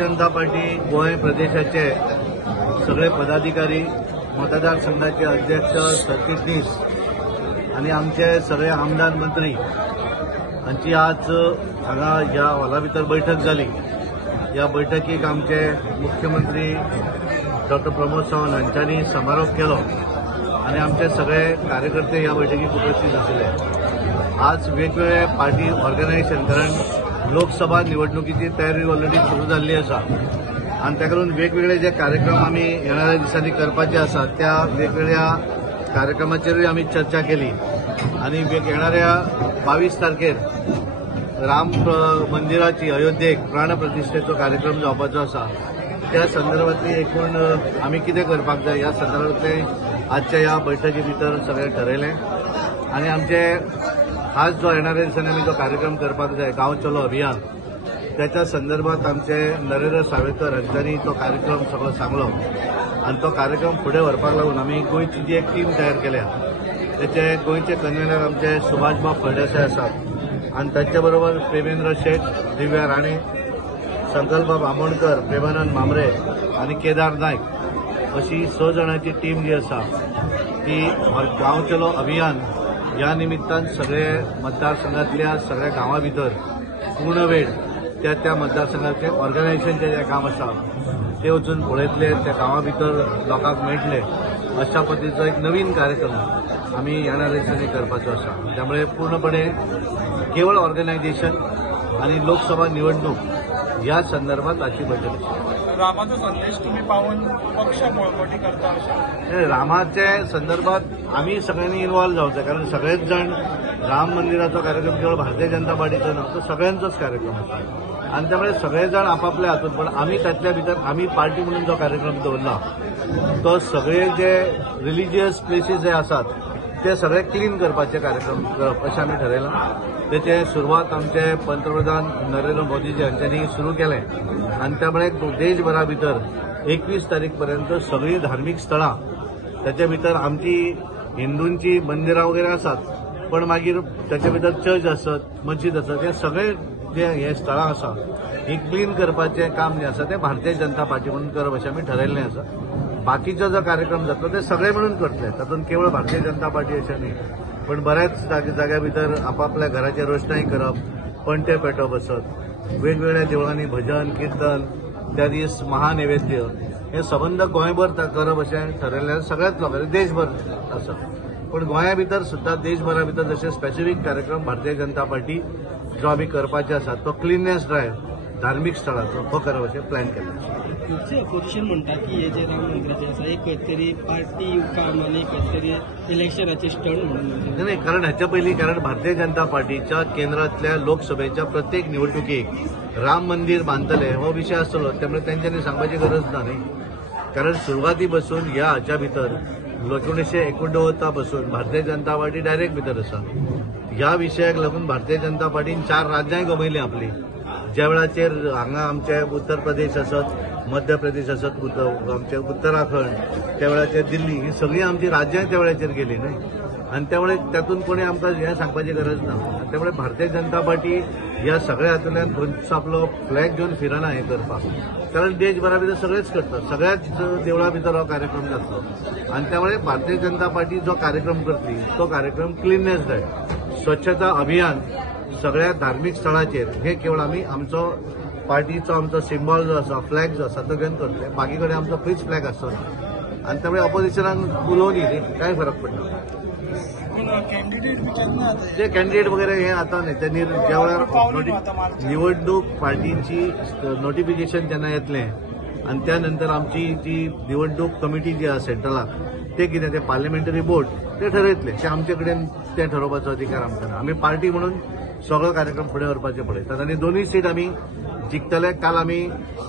जनता party गोय प्रदेशाचे सगळे पदाधिकारी, मतदारसंघाचे अध्यक्ष, सरचिटणीस आणि आमचे सगळे आमदार मंत्री हांची आज हांगा ह्या हॉला भितर बैठक जाली। ह्या बैठकीक आमचे मुख्यमंत्री डॉ. प्रमोद सावंत हांच्यांनी समारोप केलो आणि आमचे सगळे कार्यकर्ते ह्या बैठकीक उपस्थित आशिल्ले। आज वेगवेगळे पार्टी ऑर्गनायझेशन कारण लोकसभा निवडणुकीची तयारी ऑलरेडी सुरू जाल्ली आसा आणि त्या करून वेगवेगळे जे कार्यक्रम आम्ही येणाऱ्या दिसांनी करपाचे आसात त्या वेगवेगळ्या कार्यक्रमाचेरूय आम्ही चर्चा केली आणि येणाऱ्या 22 तारखेर राम मंदिराची अयोध्येक प्राणप्रतिष्ठेचो कार्यक्रम जावपाचो आसा। त्या संदर्भातली एकूण आम्ही कितें करपाक जाय ह्या संदर्भातले आजच्या ह्या बैठकी भितर सगळें ठरयलें आणि आमचे आज जो येणाऱ्या दिसांनी आमी जो कार्यक्रम करपाक जाय गांव चलो अभियान त्याच्या संदर्भात आमचे नरेंद्र सावयकर हांच्यांनी तो कार्यक्रम सगळो सांगलो आणि तो कार्यक्रम फुडें व्हरपाक लागून आमी गोंयची जी एक टीम तयार केल्या त्याचे गोंयचे कन्व्हेनर आमचे सुभाषबाब फळदेसाय आसात आणि ताचे बरोबर प्रेमेंद्र शेट, दिव्या राणे, संकल्प आमोणकर, प्रेमानंद मामरे आणि केदार नायक अशी 6 जणांची टीम जी आसा ती गांव चलो अभियान ह्या निमित्तान सगळे मतदारसंघातल्या सगळ्या गांवां भितर पूर्ण वेळ त्या मतदारसंघाचे ऑर्गनायझेशनचे जे काम आसा ते वचून पळयतले, त्या गांवां भितर लोकांक मेळटले अशा पद्दतीचो एक नवीन कार्यक्रम आम्ही येणाऱ्या दिसांनी करपाचो आसा। त्यामुळे पूर्णपणे केवळ ऑर्गनायझेशन आणि लोकसभा निवडणूक या संदर्भात आजची बैठक आसा। रामाचो संदेश तुम्ही पावून पक्ष बळकटी करता रामाचे संदर्भात आम्ही सगळ्यांनी इन्व्हॉल्व जावचे कारण सगळेच जण राम मंदिराचा कार्यक्रम केवळ भारतीय जनता पार्टीचा न्हू तो सगळ्यांचोच कार्यक्रम आसा आणि त्यामुळे सगळेजण आपापल्या हातून पण आम्ही त्यातल्या भितर आम्ही पार्टी म्हणून जो कार्यक्रम दवरला तो सगळे जे रिलिजियस प्लेसीस जे आसात ते सगळे क्लीन करपाचे कार्यक्रम करप अशें आमी ठरयलां। त्याचे सुरवात आमचे पंतप्रधान नरेंद्र मोदीजी हांच्यांनी सुरू केलें आणि त्यामुळे देशभरा भितर 21 तारीख पर्यंत सगळी धार्मिक स्थळां त्याच्या भितर आमची हिंदूंची मंदिरां वगैरे आसात पण मागीर त्याच्या भितर चर्च आसत, मस्जिद आसत, हे सगळे जे हे स्थळां आसा ही क्लीन करपाचें काम जे आसा ते भारतीय जनता पार्टी म्हणून करप अशें आमी ठरयल्लें आसा। बाकीचो जो कार्यक्रम जातलो ते सगळे म्हणून करतले, तातूंत केवळ भारतीय जनता पार्टी अशें न्ही पण बऱ्याच जाग्या भितर आपापल्या घराची रोशनाई करप, पणटे पेटोवप आसत, वेगवेगळ्या देवळांनी भजन कीर्तन, त्या दीस महानैवेद्य हे संबंध गोंयभर करप अशें ठरयल्लें सगळ्याच लोकांनी देशभर आसा पण गोंया भितर सुद्धा देशभरा भितर जसे स्पेसिफीक कार्यक्रम भारतीय जनता पार्टी जो आमी करपाचे आसा तो क्लिननेस ड्रायव्ह धार्मिक स्थळांचो हो करप अशें प्लॅन केला। अपोजिशन म्हणटा की हे जे राम मंदिराचे आसा एक खंय तरी पार्टी काम आनी खंय तरी इलेक्शनाचे स्टंट म्हणून नाही कारण ह्याच्या पयलीं कारण भारतीय जनता पार्टीच्या केंद्रातल्या लोकसभेच्या प्रत्येक निवडणुकीक राम मंदिर बांदतले हो विषय आसतलो त्यामुळे त्यांच्यानी सांगपाची गरज ना न्ही कारण सुरवाती पासून ह्या हाच्या भितर 1989 पासून भारतीय जनता पार्टी डायरेक्ट भितर आसा। ह्या विशयाक लागून भारतीय जनता पार्टीन 4 राज्यां गमयली आपली ज्या वेळाचेर हांगा आमचे उत्तर प्रदेश आसत, मध्य प्रदेश आसत, आमचे उत्तराखंड, त्या वेळाचेर दिल्ली ही सगळी आमची राज्यां त्या वेळाचेर गेली न्ही आणि त्यामुळे त्यातून कोणी आमकां हें सांगपाची गरज ना। त्यामुळे भारतीय जनता पार्टी ह्या सगळ्या हातूंतल्यान खंयचो आपलो फ्लॅग घेवन फिरना हें करपाक कारण देशभरा भितर सगळेच करतात, सगळ्याच देवळां भितर हो कार्यक्रम जातलो आणि त्यामुळे भारतीय जनता पार्टी जो कार्यक्रम करतली तो कार्यक्रम क्लिननेस ड्रायव्ह स्वच्छता अभियान सगळ्या धार्मिक स्थळांचेर हे केवळ आमी आमचो पार्टीचो आमचो सिंबॉल जो आसा फ्लॅग जो आसा तो घेवन करतले बाकी कडेन आमचो खंयच फ्लॅग आसना आणि त्यामुळे ऑपोजिशनाक उलोवनी काय फरक पडना। ते कॅन्डिडेट वगैरे हे आता नाही त्यांनी ज्या वेळार निवडणूक पार्टीची नोटिफिकेशन जेन्ना येतलें आणि त्यानंतर आमची जी निवडणूक कमिटी जी आसा सेंट्रलाक ते कितें ते पार्लिमेंटरी बोर्ड ते ठरयतले ते आमचे कडेन ते ठरोवपाचो अधिकार आमकां ना। आमी पार्टी म्हणून सगळो कार्यक्रम फुडें व्हरपाचे पळयतात आणि दोनूय सीट आमी जिखतले। काल आमी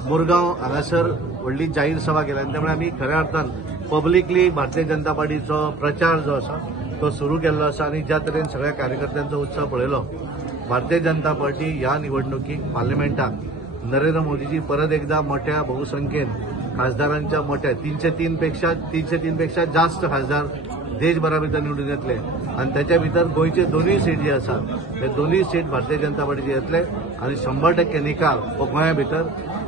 मुरगांव हांगासर व्हडली जाहीर सभा केल्या आणि त्यामुळे आमी खऱ्या अर्थान पब्लिकली भारतीय जनता पार्टीचो प्रचार जो आसा तो सुरू केल्लो आसा आणि ज्या तरेन सगळ्या कार्यकर्त्यांचो उत्साह पळयलो भारतीय जनता पार्टी ह्या निवडणुकीक पार्लिमेंटाक नरेंद्र मोदीजी परत एकदा मोठ्या बहुसंख्येन खासदारांच्या मोठ्या 303 पेक्षा जास्त खासदार देशभरा भितर निवडून येतले आणि त्याच्या भितर गोंयचे दोनूय सीट जे आसात ते दोनूय सीट भारतीय जनता पार्टीचे येतले आणि 100% निकाल हो गोंया भितर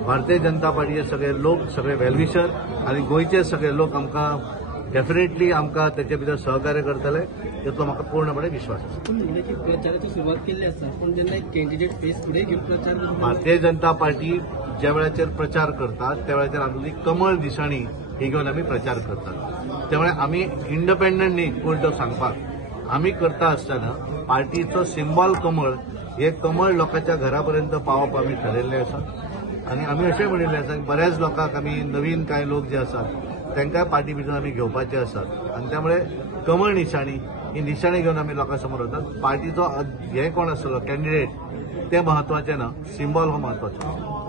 भारतीय जनता पार्टीचे सगळे लोक, सगळे वेलविशर आणि गोयचे सगळे लोक आमकां डेफिनेटली आमकां तेचे भितर सहकार्य करतले तातूंत म्हाका पूर्णपणे विश्वास आसा. पूण म्हणजे की प्रचाराची सुरवात केल्ली आसा पूण जेन्ना एक कॅन्डिडेट फेस फुडें घेवन प्रचार करता भारतीय जनता पार्टी ज्या वेळाचेर प्रचार करतात त्या वेळाचेर आमी कमळ दिसाणी ही घेवन आमी प्रचार करतात. त्यामुळे आमी इंडिपेंडंट न्ही कोण तो सांगपाक आमी करता आसतना पार्टीचो सिंबॉल कमळ हे कमळ लोकांच्या घरापर्यंत पावप आमी ठरयल्लें आसा आनी आमी अशें म्हणिल्लें आसा की बऱ्याच लोकांक आमी नवीन कांय लोक जे आसात तांकां पार्टी भितर आमी घेवपाचे आसात आनी त्यामुळे कमळ निशाणी ही निशाणी घेवन आमी लोकां समोर वतात. पार्टीचो हे कोण आसतलो कॅन्डिडेट ते महत्वाचे ना, सिंबॉल हो महत्वाचो.